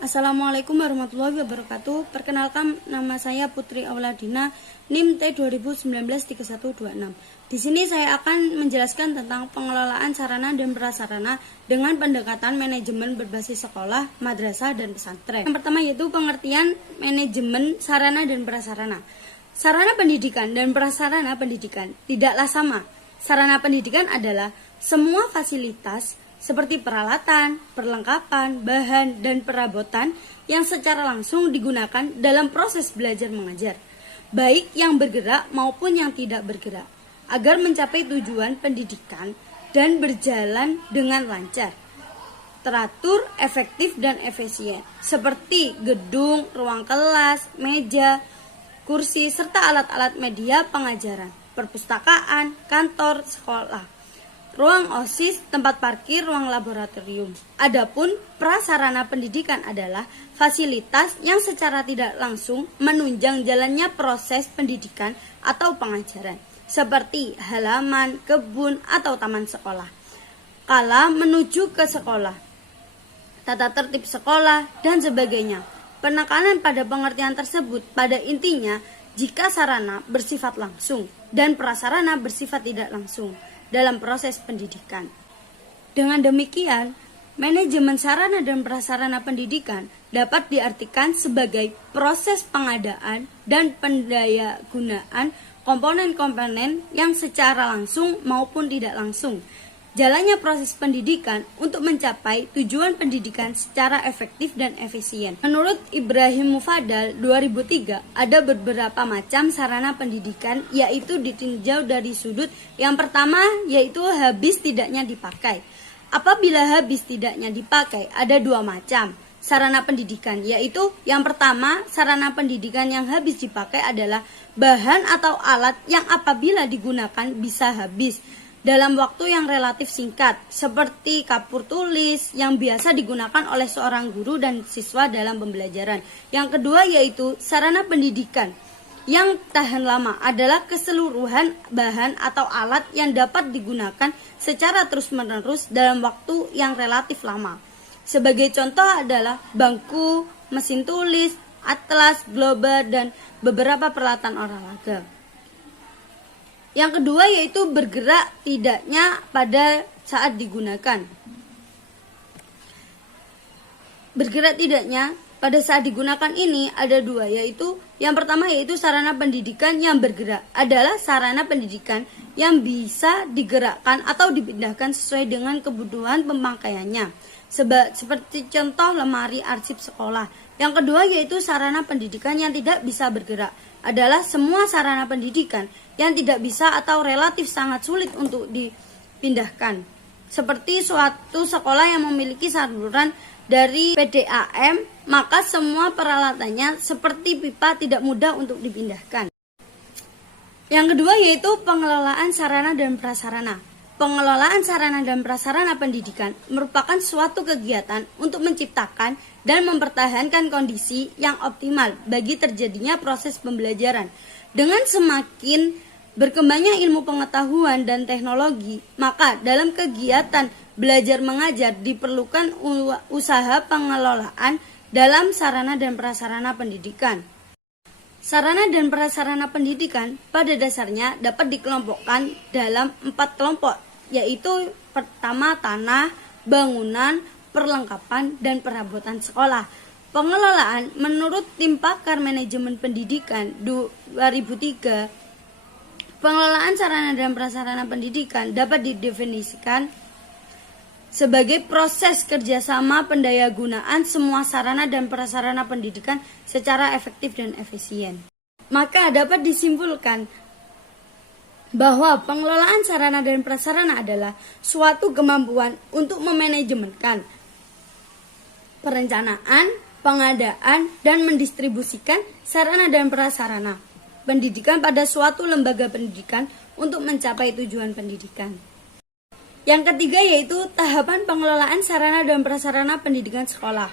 Assalamualaikum warahmatullahi wabarakatuh. Perkenalkan, nama saya Putri Auladina, NIM T 20193126. Di sini saya akan menjelaskan tentang pengelolaan sarana dan prasarana dengan pendekatan manajemen berbasis sekolah, madrasah, dan pesantren. Yang pertama yaitu pengertian manajemen sarana dan prasarana. Sarana pendidikan dan prasarana pendidikan tidaklah sama. Sarana pendidikan adalah semua fasilitas seperti peralatan, perlengkapan, bahan, dan perabotan yang secara langsung digunakan dalam proses belajar mengajar, baik yang bergerak maupun yang tidak bergerak, agar mencapai tujuan pendidikan dan berjalan dengan lancar, teratur, efektif, dan efisien, seperti gedung, ruang kelas, meja, kursi, serta alat-alat media pengajaran, perpustakaan, kantor, sekolah, ruang OSIS, tempat parkir, ruang laboratorium. Adapun prasarana pendidikan adalah fasilitas yang secara tidak langsung menunjang jalannya proses pendidikan atau pengajaran, seperti halaman, kebun, atau taman sekolah. Kala menuju ke sekolah, tata tertib sekolah, dan sebagainya. Penekanan pada pengertian tersebut pada intinya jika sarana bersifat langsung dan prasarana bersifat tidak langsung dalam proses pendidikan. Dengan demikian, manajemen sarana dan prasarana pendidikan dapat diartikan sebagai proses pengadaan dan pendayagunaan komponen-komponen yang secara langsung maupun tidak langsung. Jalannya proses pendidikan untuk mencapai tujuan pendidikan secara efektif dan efisien. Menurut Ibrahim Mufadal 2003, ada beberapa macam sarana pendidikan, yaitu ditinjau dari sudut yang pertama, yaitu habis tidaknya dipakai. Apabila habis tidaknya dipakai, ada dua macam sarana pendidikan, yaitu yang pertama, sarana pendidikan yang habis dipakai adalah bahan atau alat yang apabila digunakan bisa habis dalam waktu yang relatif singkat, seperti kapur tulis yang biasa digunakan oleh seorang guru dan siswa dalam pembelajaran. Yang kedua yaitu sarana pendidikan yang tahan lama adalah keseluruhan bahan atau alat yang dapat digunakan secara terus-menerus dalam waktu yang relatif lama. Sebagai contoh adalah bangku, mesin tulis, atlas, globe, dan beberapa peralatan olahraga. Yang kedua yaitu bergerak tidaknya pada saat digunakan. Bergerak tidaknya pada saat digunakan ini ada dua, yaitu yang pertama yaitu sarana pendidikan yang bergerak adalah sarana pendidikan yang bisa digerakkan atau dipindahkan sesuai dengan kebutuhan pemakaiannya, seperti contoh lemari arsip sekolah. Yang kedua yaitu sarana pendidikan yang tidak bisa bergerak adalah semua sarana pendidikan yang tidak bisa atau relatif sangat sulit untuk dipindahkan, seperti suatu sekolah yang memiliki saluran dari PDAM, maka semua peralatannya seperti pipa tidak mudah untuk dipindahkan. Yang kedua yaitu pengelolaan sarana dan prasarana. Pengelolaan sarana dan prasarana pendidikan merupakan suatu kegiatan untuk menciptakan dan mempertahankan kondisi yang optimal bagi terjadinya proses pembelajaran. Dengan semakin berkembangnya ilmu pengetahuan dan teknologi, maka dalam kegiatan belajar mengajar diperlukan usaha pengelolaan dalam sarana dan prasarana pendidikan. Sarana dan prasarana pendidikan pada dasarnya dapat dikelompokkan dalam 4 kelompok, yaitu pertama tanah, bangunan, perlengkapan, dan perabotan sekolah. Pengelolaan menurut tim pakar manajemen pendidikan 2003, pengelolaan sarana dan prasarana pendidikan dapat didefinisikan sebagai proses kerjasama pendayagunaan semua sarana dan prasarana pendidikan secara efektif dan efisien. Maka dapat disimpulkan bahwa pengelolaan sarana dan prasarana adalah suatu kemampuan untuk memanajemenkan perencanaan, pengadaan, dan mendistribusikan sarana dan prasarana pendidikan pada suatu lembaga pendidikan untuk mencapai tujuan pendidikan. Yang ketiga yaitu tahapan pengelolaan sarana dan prasarana pendidikan sekolah.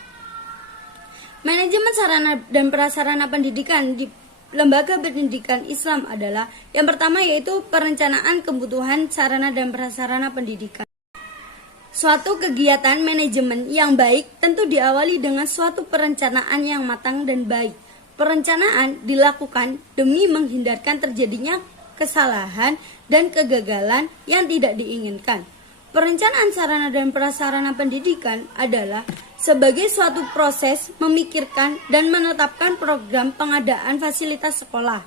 Manajemen sarana dan prasarana pendidikan di lembaga pendidikan Islam adalah yang pertama yaitu perencanaan kebutuhan sarana dan prasarana pendidikan. Suatu kegiatan manajemen yang baik tentu diawali dengan suatu perencanaan yang matang dan baik. Perencanaan dilakukan demi menghindarkan terjadinya kesalahan dan kegagalan yang tidak diinginkan. Perencanaan sarana dan prasarana pendidikan adalah sebagai suatu proses memikirkan dan menetapkan program pengadaan fasilitas sekolah,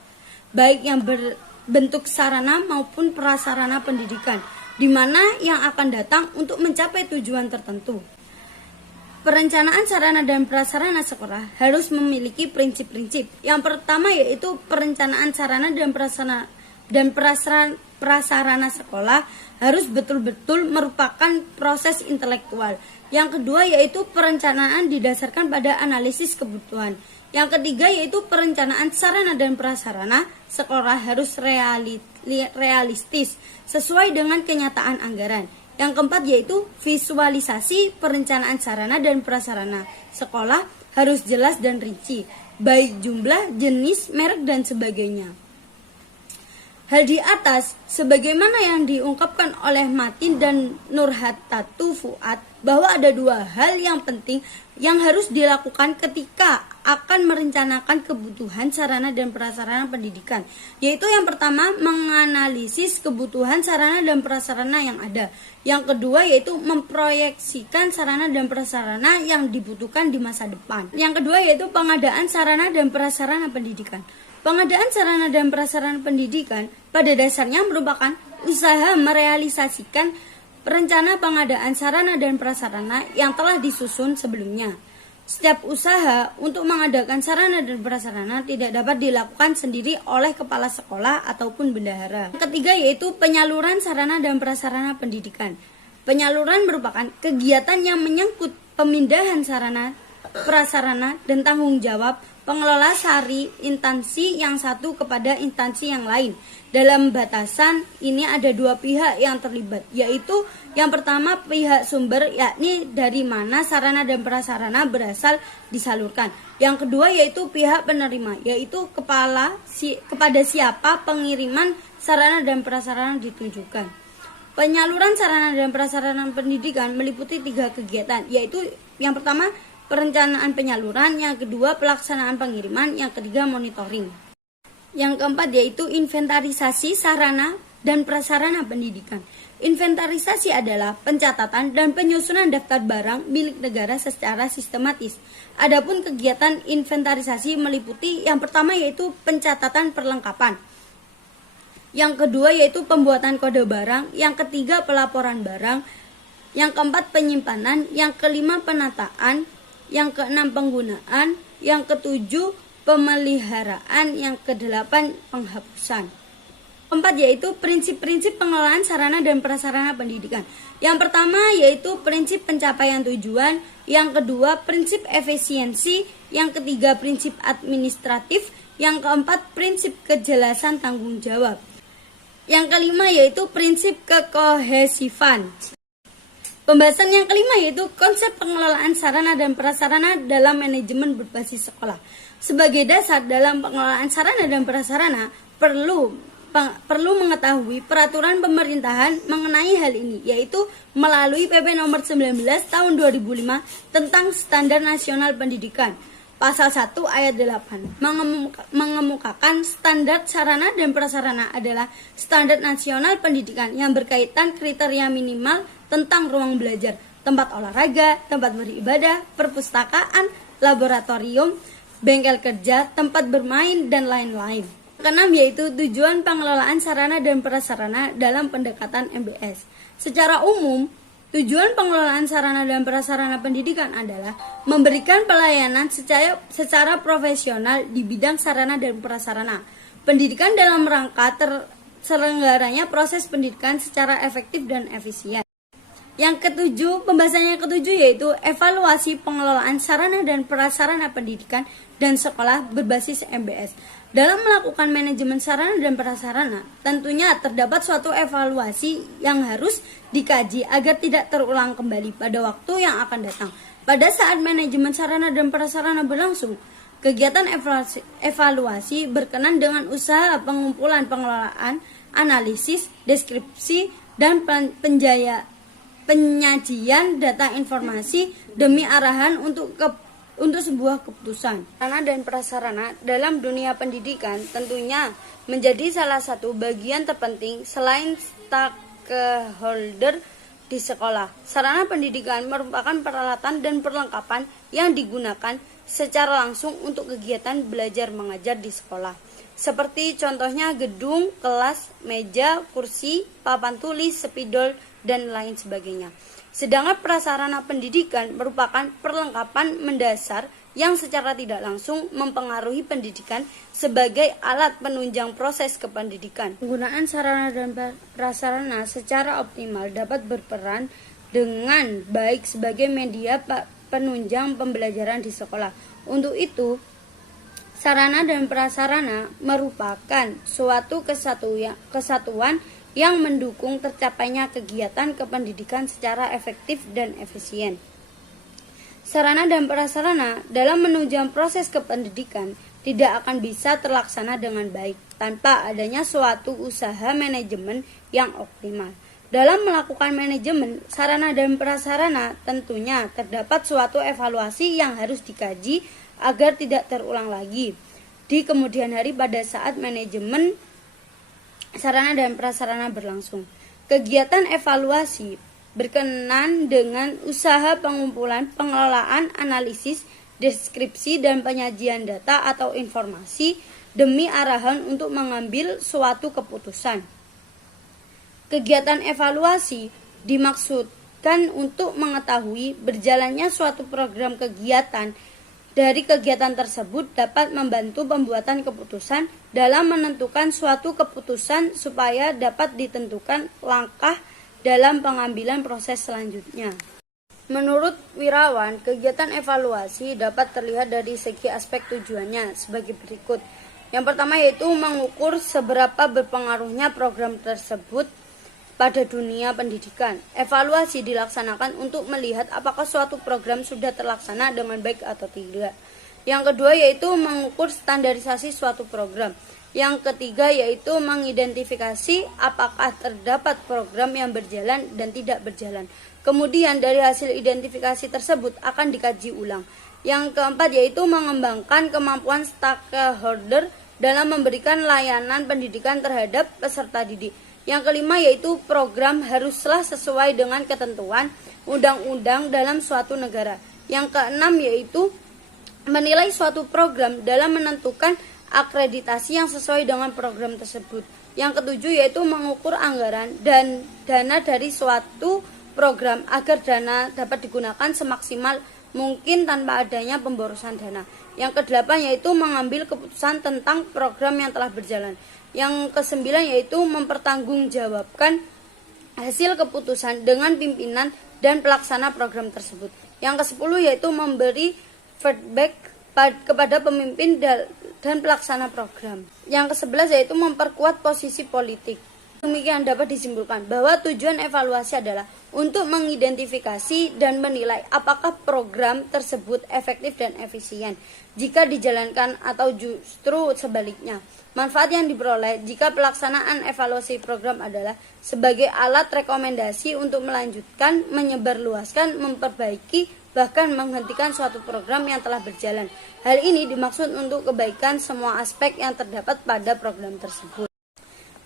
baik yang berbentuk sarana maupun prasarana pendidikan, di mana yang akan datang untuk mencapai tujuan tertentu. Perencanaan sarana dan prasarana sekolah harus memiliki prinsip-prinsip. Yang pertama yaitu perencanaan sarana dan prasarana sekolah harus betul-betul merupakan proses intelektual. Yang kedua yaitu perencanaan didasarkan pada analisis kebutuhan. Yang ketiga yaitu perencanaan sarana dan prasarana sekolah harus realistis sesuai dengan kenyataan anggaran. Yang keempat yaitu visualisasi perencanaan sarana dan prasarana sekolah harus jelas dan rinci, baik jumlah, jenis, merek, dan sebagainya. Hal di atas, sebagaimana yang diungkapkan oleh Matin dan Nurhatatu Fuad, bahwa ada dua hal yang penting yang harus dilakukan ketika akan merencanakan kebutuhan sarana dan prasarana pendidikan, yaitu yang pertama menganalisis kebutuhan sarana dan prasarana yang ada. Yang kedua yaitu memproyeksikan sarana dan prasarana yang dibutuhkan di masa depan. Yang kedua yaitu pengadaan sarana dan prasarana pendidikan. Pengadaan sarana dan prasarana pendidikan pada dasarnya merupakan usaha merealisasikan rencana pengadaan sarana dan prasarana yang telah disusun sebelumnya. Setiap usaha untuk mengadakan sarana dan prasarana tidak dapat dilakukan sendiri oleh kepala sekolah ataupun bendahara. Yang ketiga yaitu penyaluran sarana dan prasarana pendidikan. Penyaluran merupakan kegiatan yang menyangkut pemindahan sarana, prasarana, dan tanggung jawab pengelola sari instansi yang satu kepada instansi yang lain. Dalam batasan ini ada dua pihak yang terlibat, yaitu yang pertama pihak sumber, yakni dari mana sarana dan prasarana berasal disalurkan. Yang kedua yaitu pihak penerima, yaitu kepada siapa pengiriman sarana dan prasarana ditujukan. Penyaluran sarana dan prasarana pendidikan meliputi 3 kegiatan, yaitu yang pertama perencanaan penyaluran, yang kedua pelaksanaan pengiriman, yang ketiga monitoring. Yang keempat yaitu inventarisasi sarana dan prasarana pendidikan. Inventarisasi adalah pencatatan dan penyusunan daftar barang milik negara secara sistematis. Adapun kegiatan inventarisasi meliputi yang pertama yaitu pencatatan perlengkapan, yang kedua yaitu pembuatan kode barang, yang ketiga pelaporan barang, yang keempat penyimpanan, yang kelima penataan, yang keenam penggunaan, yang ketujuh pemeliharaan, yang kedelapan penghapusan. Keempat yaitu prinsip-prinsip pengelolaan sarana dan prasarana pendidikan. Yang pertama yaitu prinsip pencapaian tujuan, yang kedua prinsip efisiensi, yang ketiga prinsip administratif, yang keempat prinsip kejelasan tanggung jawab. Yang kelima yaitu prinsip kekohesifan. Pembahasan yang kelima yaitu konsep pengelolaan sarana dan prasarana dalam manajemen berbasis sekolah. Sebagai dasar dalam pengelolaan sarana dan prasarana perlu mengetahui peraturan pemerintahan mengenai hal ini, yaitu melalui PP nomor 19 tahun 2005 tentang Standar Nasional Pendidikan. Pasal 1 ayat 8 mengemukakan standar sarana dan prasarana adalah standar nasional pendidikan yang berkaitan kriteria minimal tentang ruang belajar, tempat olahraga, tempat beribadah, perpustakaan, laboratorium, bengkel kerja, tempat bermain, dan lain-lain. Keenam yaitu tujuan pengelolaan sarana dan prasarana dalam pendekatan MBS. Secara umum, tujuan pengelolaan sarana dan prasarana pendidikan adalah memberikan pelayanan secara profesional di bidang sarana dan prasarana pendidikan dalam rangka terselenggaranya proses pendidikan secara efektif dan efisien. Yang ketujuh, pembahasan yang ketujuh yaitu evaluasi pengelolaan sarana dan prasarana pendidikan dan sekolah berbasis MBS. Dalam melakukan manajemen sarana dan prasarana, tentunya terdapat suatu evaluasi yang harus dikaji agar tidak terulang kembali pada waktu yang akan datang. Pada saat manajemen sarana dan prasarana berlangsung, kegiatan evaluasi berkenan dengan usaha pengumpulan pengelolaan, analisis, deskripsi, dan penyajian data informasi demi arahan untuk sebuah keputusan. Sarana dan prasarana dalam dunia pendidikan tentunya menjadi salah satu bagian terpenting selain stakeholder di sekolah. Sarana pendidikan merupakan peralatan dan perlengkapan yang digunakan secara langsung untuk kegiatan belajar mengajar di sekolah. Seperti contohnya gedung, kelas, meja, kursi, papan tulis, spidol, dan lain sebagainya. Sedangkan prasarana pendidikan merupakan perlengkapan mendasar yang secara tidak langsung mempengaruhi pendidikan sebagai alat penunjang proses kependidikan. Penggunaan sarana dan prasarana secara optimal dapat berperan dengan baik sebagai media penunjang pembelajaran di sekolah. Untuk itu, sarana dan prasarana merupakan suatu kesatuan yang mendukung tercapainya kegiatan kependidikan secara efektif dan efisien. Sarana dan prasarana dalam menunjang proses kependidikan tidak akan bisa terlaksana dengan baik tanpa adanya suatu usaha manajemen yang optimal. Dalam melakukan manajemen sarana dan prasarana tentunya terdapat suatu evaluasi yang harus dikaji agar tidak terulang lagi di kemudian hari pada saat manajemen sarana dan prasarana berlangsung. Kegiatan evaluasi berkenan dengan usaha pengumpulan, pengelolaan, analisis, deskripsi, dan penyajian data atau informasi demi arahan untuk mengambil suatu keputusan. Kegiatan evaluasi dimaksudkan untuk mengetahui berjalannya suatu program kegiatan. Dari kegiatan tersebut dapat membantu pembuatan keputusan dalam menentukan suatu keputusan supaya dapat ditentukan langkah dalam pengambilan proses selanjutnya. Menurut Wirawan, kegiatan evaluasi dapat terlihat dari segi aspek tujuannya sebagai berikut. Yang pertama yaitu mengukur seberapa berpengaruhnya program tersebut pada dunia pendidikan. Evaluasi dilaksanakan untuk melihat apakah suatu program sudah terlaksana dengan baik atau tidak. Yang kedua yaitu mengukur standarisasi suatu program. Yang ketiga yaitu mengidentifikasi apakah terdapat program yang berjalan dan tidak berjalan. Kemudian dari hasil identifikasi tersebut akan dikaji ulang. Yang keempat yaitu mengembangkan kemampuan stakeholder dalam memberikan layanan pendidikan terhadap peserta didik. Yang kelima yaitu program haruslah sesuai dengan ketentuan undang-undang dalam suatu negara. Yang keenam yaitu menilai suatu program dalam menentukan akreditasi yang sesuai dengan program tersebut. Yang ketujuh yaitu mengukur anggaran dan dana dari suatu program agar dana dapat digunakan semaksimal mungkin tanpa adanya pemborosan dana. Yang kedelapan yaitu mengambil keputusan tentang program yang telah berjalan. Yang kesembilan yaitu mempertanggungjawabkan hasil keputusan dengan pimpinan dan pelaksana program tersebut. Yang kesepuluh yaitu memberi feedback kepada pemimpin dan pelaksana program. Yang kesebelas yaitu memperkuat posisi politik. Demikian dapat disimpulkan bahwa tujuan evaluasi adalah untuk mengidentifikasi dan menilai apakah program tersebut efektif dan efisien jika dijalankan atau justru sebaliknya. Manfaat yang diperoleh jika pelaksanaan evaluasi program adalah sebagai alat rekomendasi untuk melanjutkan, menyebarluaskan, memperbaiki, bahkan menghentikan suatu program yang telah berjalan. Hal ini dimaksud untuk kebaikan semua aspek yang terdapat pada program tersebut.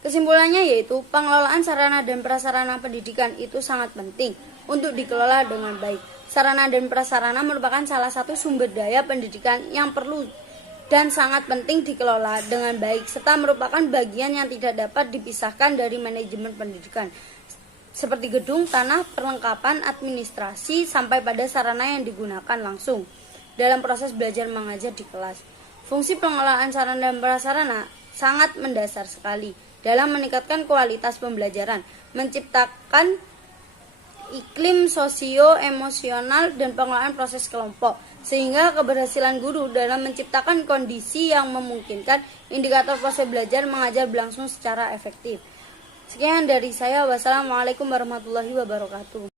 Kesimpulannya yaitu pengelolaan sarana dan prasarana pendidikan itu sangat penting untuk dikelola dengan baik. Sarana dan prasarana merupakan salah satu sumber daya pendidikan yang perlu dan sangat penting dikelola dengan baik serta merupakan bagian yang tidak dapat dipisahkan dari manajemen pendidikan seperti gedung, tanah, perlengkapan, administrasi sampai pada sarana yang digunakan langsung dalam proses belajar mengajar di kelas. Fungsi pengelolaan sarana dan prasarana sangat mendasar sekali dalam meningkatkan kualitas pembelajaran, menciptakan iklim sosio-emosional dan pengelolaan proses kelompok, sehingga keberhasilan guru dalam menciptakan kondisi yang memungkinkan indikator proses belajar mengajar berlangsung secara efektif. Sekian dari saya. Wassalamualaikum warahmatullahi wabarakatuh.